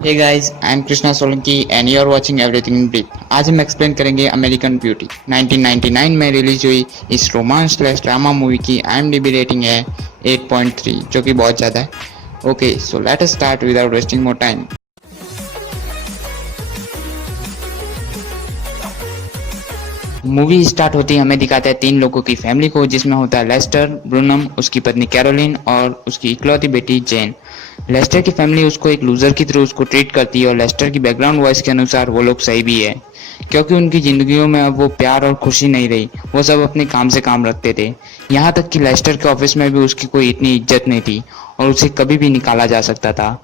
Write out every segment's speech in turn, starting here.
Hey guys, I am Krishna Solanki and you are watching everything in brief. आज हम explain करेंगे American beauty. 1999 में release हुई इस रोमांस स्लैश ड्रामा मूवी की IMDb रेटिंग है 8.3, जो कि बहुत ज़्यादा है। Okay, so let us start without wasting more time. Movie start होती है, हमें दिखाता है तीन लोगों की फैमिली को, जिसमें होता है लेस्टर, ब्रूनम, उसकी पत्नी कैरोलिन और उसकी इकलौती बेटी जेन। लेस्टर की फैमिली उसको एक लूजर की तरह उसको ट्रीट करती है और लेस्टर की बैकग्राउंड वॉइस के अनुसार वो लोग सही भी है, क्योंकि उनकी जिंदगियों में अब वो प्यार और खुशी नहीं रही। वो सब अपने काम से काम रखते थे। यहाँ तक कि लेस्टर के ऑफिस में भी उसकी कोई इतनी इज्जत नहीं थी और उसे कभी भी निकाला जा सकता था।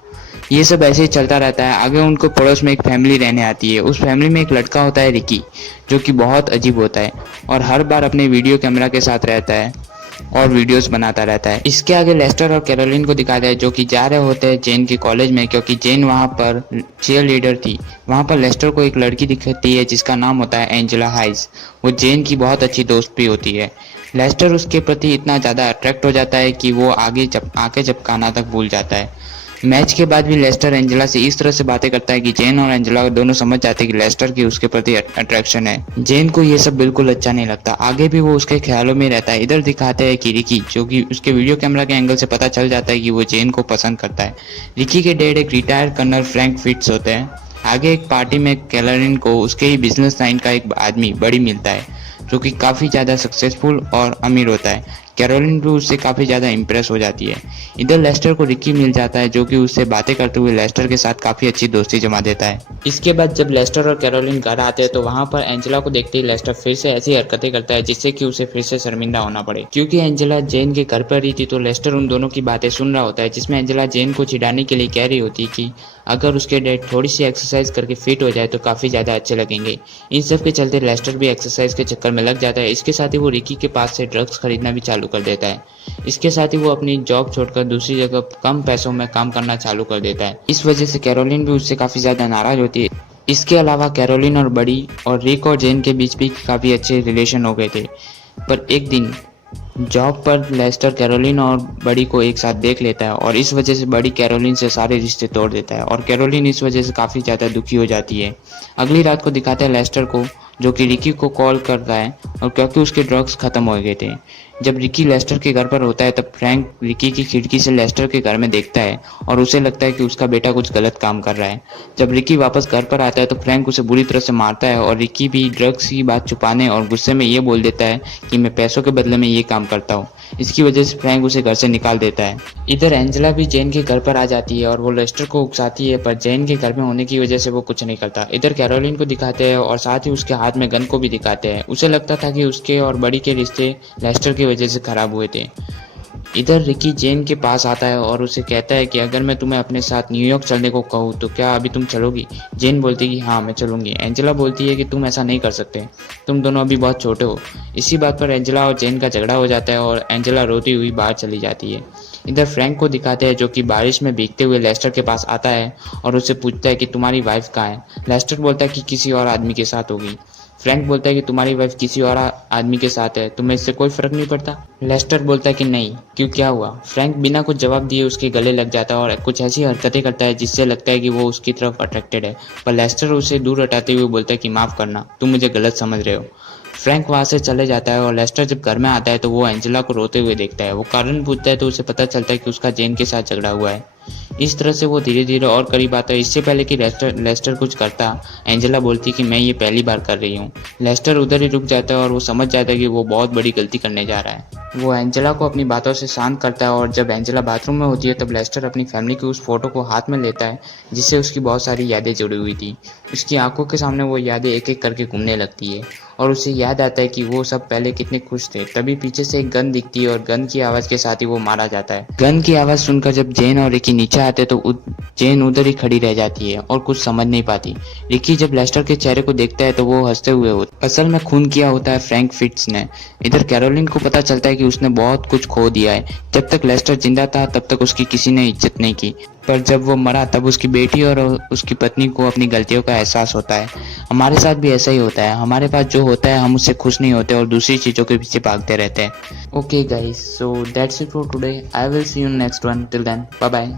ये सब ऐसे ही चलता रहता है। आगे उनको पड़ोस में एक फैमिली रहने आती है। उस फैमिली में एक लड़का होता है रिकी, जो कि बहुत अजीब होता है और हर बार अपने वीडियो कैमरा के साथ रहता है और वीडियोस बनाता रहता है। इसके आगे लेस्टर और कैरोलिन को दिखाते हैं, जो कि जा रहे होते हैं जेन के कॉलेज में, क्योंकि जेन वहाँ पर चीयर लीडर थी। वहाँ पर लेस्टर को एक लड़की दिखती है जिसका नाम होता है एंजेला हाइस। वो जेन की बहुत अच्छी दोस्त भी होती है। लेस्टर उसके प्रति इतना ज़्यादा अट्रैक्ट हो जाता है कि वो आके चपकाना तक भूल जाता है। मैच के बाद भी लेस्टर एंजेला से इस तरह से बातें करता है कि जेन और एंजेला दोनों समझ जाते हैं कि लेस्टर की उसके प्रति अट्रैक्शन है। जेन को ये सब बिल्कुल अच्छा नहीं लगता। आगे भी वो उसके ख्यालों में रहता है। इधर दिखाते हैं कि रिकी, जो कि उसके वीडियो कैमरा के एंगल से पता चल जाता है कि वो जेन को पसंद करता है। रिकी के डैड एक रिटायर्ड कर्नल फ्रैंक फिट्स होते हैं। आगे एक पार्टी में कैरोलिन को उसके ही बिजनेस लाइन का एक आदमी बड़ी मिलता है, जो कि काफ़ी ज़्यादा सक्सेसफुल और अमीर होता है। कैरोलिन भी उससे काफ़ी ज़्यादा इम्प्रेस हो जाती है। इधर लेस्टर को रिकी मिल जाता है, जो कि उससे बातें करते हुए लेस्टर के साथ काफ़ी अच्छी दोस्ती जमा देता है। इसके बाद जब लेस्टर और कैरोलिन घर आते हैं तो वहाँ पर एंजेला को देखते ही लेस्टर फिर से ऐसी हरकतें करता है जिससे कि उसे फिर से शर्मिंदा होना पड़े। क्योंकि एंजेला जेन के घर पर ही थी तो लेस्टर उन दोनों की बातें सुन रहा होता है, जिसमें एंजेला जेन को चिढ़ाने के लिए कह रही होती है कि अगर उसके डैड थोड़ी सी एक्सरसाइज करके फिट हो जाए तो काफ़ी ज़्यादा अच्छे लगेंगे। इन सब के चलते लेस्टर भी एक्सरसाइज के चक्कर में लग जाता है। इसके साथ ही वो रिकी के पास से ड्रग्स खरीदना भी चालू कर देता है। इसके साथ ही वो अपनी जॉब छोड़कर दूसरी जगह कम पैसों में काम करना चालू कर देता है। इस वजह से कैरोलिन भी उससे काफ़ी ज़्यादा नाराज होती है। इसके अलावा कैरोलिन और बड़ी और रिक और जेन के बीच भी काफ़ी अच्छे रिलेशन हो गए थे। पर एक दिन जॉब पर लेस्टर कैरोलिन और बड़ी को एक साथ देख लेता है और इस वजह से बड़ी कैरोलिन से सारे रिश्ते तोड़ देता है और कैरोलिन इस वजह से काफ़ी ज़्यादा दुखी हो जाती है। अगली रात को दिखाते हैं लेस्टर को, जो कि रिकी को कॉल करता है, और क्योंकि उसके ड्रग्स खत्म हो गए थे। जब रिकी लेस्टर के घर पर होता है तब फ्रैंक रिकी की खिड़की से लेस्टर के घर में देखता है और उसे लगता है कि उसका बेटा कुछ गलत काम कर रहा है। जब रिकी वापस घर पर आता है तो फ्रैंक उसे बुरी तरह से मारता है और रिकी भी ड्रग्स की बात छुपाने और गुस्से में ये बोल देता है कि मैं पैसों के बदले में ये काम करता हूँ। इसकी वजह से फ्रैंक उसे घर से निकाल देता है। इधर एंजेला भी जेन के घर पर आ जाती है और वो लेस्टर को उकसाती है, पर जेन के घर में होने की वजह से वो कुछ नहीं करता। इधर कैरोलिन को दिखाते हैं और साथ ही उसके हाथ में गन को भी दिखाते हैं। उसे लगता था कि उसके और बड़ी के रिश्ते लेस्टर की वजह से खराब हुए थे। इधर रिकी जेन के पास आता है और उसे कहता है कि अगर मैं तुम्हें अपने साथ न्यूयॉर्क चलने को कहूँ तो क्या अभी तुम चलोगी? जेन बोलती है कि हाँ मैं चलूंगी। एंजेला बोलती है कि तुम ऐसा नहीं कर सकते, तुम दोनों अभी बहुत छोटे हो। इसी बात पर एंजेला और जेन का झगड़ा हो जाता है और एंजेला रोती हुई बाहर चली जाती है। इधर फ्रैंक को दिखाते हैं, जो कि बारिश में भीगते हुए लेस्टर के पास आता है और उससे पूछता है कि तुम्हारी वाइफ कहाँ है? लेस्टर बोलता है कि किसी और आदमी के साथ होगी। फ्रैंक बोलता है कि तुम्हारी वाइफ किसी और आदमी के साथ है, तुम्हें इससे कोई फर्क नहीं पड़ता? लेस्टर बोलता है कि नहीं, क्यों क्या हुआ? फ्रैंक बिना कुछ जवाब दिए उसके गले लग जाता है और कुछ ऐसी हरकतें करता है जिससे लगता है कि वो उसकी तरफ अट्रैक्टेड है, पर लेस्टर उसे दूर हटाते हुए बोलता है कि माफ़ करना, तुम मुझे गलत समझ रहे हो। फ्रैंक वहाँ से चले जाता है और लेस्टर जब घर में आता है तो वो एंजेला को रोते हुए देखता है। वो कारण पूछता है तो उसे पता चलता है कि उसका जेन के साथ झगड़ा हुआ है। इस तरह से वो धीरे धीरे और करीब आता है। इससे पहले कि लेस्टर कुछ करता, एंजेला बोलती कि मैं ये पहली बार कर रही हूँ। लेस्टर उधर ही रुक जाता है और वो समझ जाता है कि वो बहुत बड़ी गलती करने जा रहा है। वो एंजेला को अपनी बातों से शांत करता है और जब एंजेला बाथरूम में होती है तब लेस्टर अपनी फैमिली की उस फोटो को हाथ में लेता है जिससे उसकी बहुत सारी यादें जुड़ी हुई थी। उसकी आंखों के सामने वो यादें एक एक करके घूमने लगती है और उसे याद आता है कि वो सब पहले कितने खुश थे। तभी पीछे से एक गन दिखती है और गन की आवाज़ के साथ ही वो मारा जाता है। गन की आवाज़ सुनकर जब जेन और रिकी नीचे आते तो जेन उधर ही खड़ी रह जाती है और कुछ समझ नहीं पाती। रिकी जब लेस्टर के चेहरे को देखता है तो वो हंसते हुए होता, असल में खून किया होता है फ्रैंक फिट्स ने। इधर कैरोलिन को पता चलता है कि उसने बहुत कुछ खो दिया है। जब तक लेस्टर जिंदा था तब तक उसकी किसी ने इज्जत नहीं की, पर जब वो मरा तब उसकी बेटी और उसकी पत्नी को अपनी गलतियों का एहसास होता है। हमारे साथ भी ऐसा ही होता है, हमारे पास जो होता है हम उससे खुश नहीं होते और दूसरी चीज़ों के पीछे भागते रहते हैं। Okay guys, so that's it for today. I will see you next one. Till then, bye bye.